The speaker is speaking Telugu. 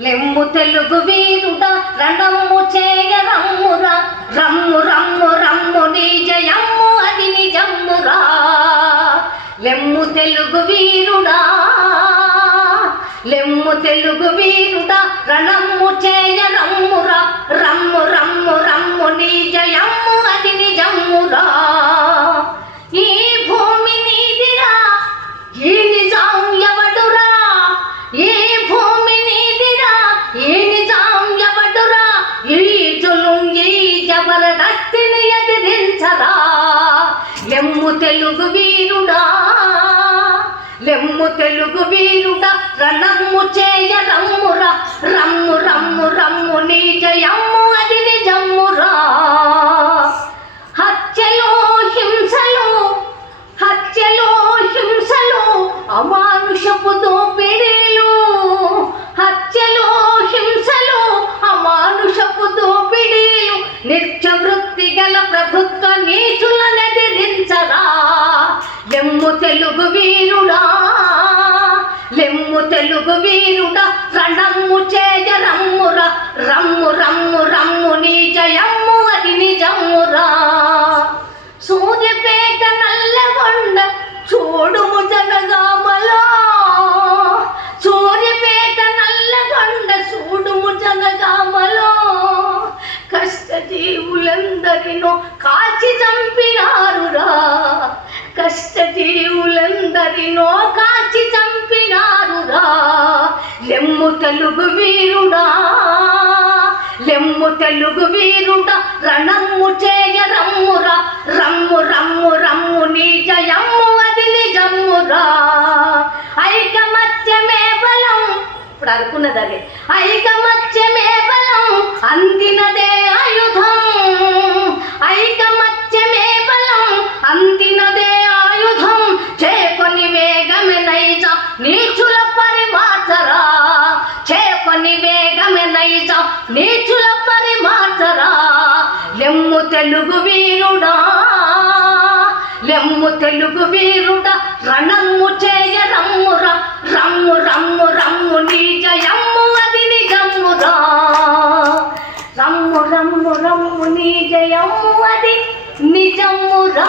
లెమ్ము తెలుగు వీరుడ రణమ్ము చేయ రమ్మురా రమ్ము రమ్ము రమ్ము నిజయమ్ము అది నిజమ్మురా లెమ్ము తెలుగు వీరుడా లెమ్ము తెలుగు వీరుడ రణమ్ము చేయ రమ్మురా లెమ్ము తెలుగు వీరుడా లెమ్ము తెలుగు వీరుడా తెలుగు వీరుడా రణమ్ము చేయ రమ్మురా రమ్ము రమ్ము రమ్ము నీ జయమ్ము అది నిజమ్మురా సూర్యపేట నల్లగొండ చూడుము జనగామలో. సూర్యపేట నల్లగొండ చూడుము జనగామలో. కష్ట జీవులందరినో తెలుగు వీరుడా లెమ్ము తెలుగు వీరుడా రణమ్ము చేయ రమ్మురా రమ్ము రమ్ము రమ్ము నీ జయమ్ము అది నిజమ్మురా ఐకమత్యమే బలం ఇప్పుడు అనుకున్నది అదే. ఐకమత్యమే బలం అందినదే నీచుల పని పరిమాటరా లెమ్ము తెలుగు వీరుడా. లెమ్ము తెలుగు వీరుడా రణమ్ము చేయ రమ్మురా రమ్ము రమ్ము రమ్ము నీ జయమ్ము అది నిజమ్మురా రమ్ము రమ్ము రమ్ము నీ జయమ్ము అది నిజమ్మురా